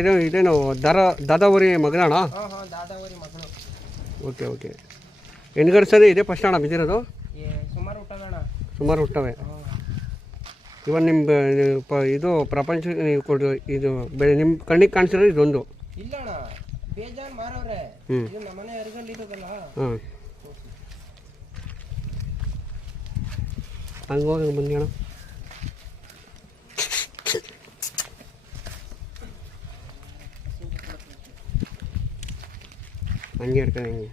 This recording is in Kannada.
ಇದು ಇದೇನು ದಾದಾವರಿ ಮಗಳಣ್ಣ? ಹಾಂ ಹಾಂ, ದಾದಾವರಿ ಮಗಳು. Okay okay. ಹೆಣ್ಗರು ಸರಿ ಇದೆ ಫಸ್ಟ್ ಅಣ್ಣ ಬಿದ್ದಿರೋದು? ಸುಮಾರು ಹುಟ್ಟದಣ್ಣ. ಸುಮಾರು ಹುಟ್ಟವೆ. ಇವಾಗ ನಿಮ್ಮ ಇದು ಪ್ರಪಂಚ ಇದು ನಿಮ್ಮ ಕಣ್ಣಿಗೆ ಕಾಣಿಸಿರೋದು ಇದೊಂದು? ಇಲ್ಲ ಅಣ್ಣ, ಬೇಜಾನ್ ಮಾರವ್ರೆ. ಇದು ನಮ್ಮನೆ ಅರ್ಗಲ್ಲಿ ಇರೋದಲ್ಲ. ಹಾಂ, ಹಂಗೆ ಹೋಗಿ ಬನ್ನಿ ಅಣ್ಣ. ಹಂಗೆ ಇರ್ತಾರೆ ಹಿಂಗೆ.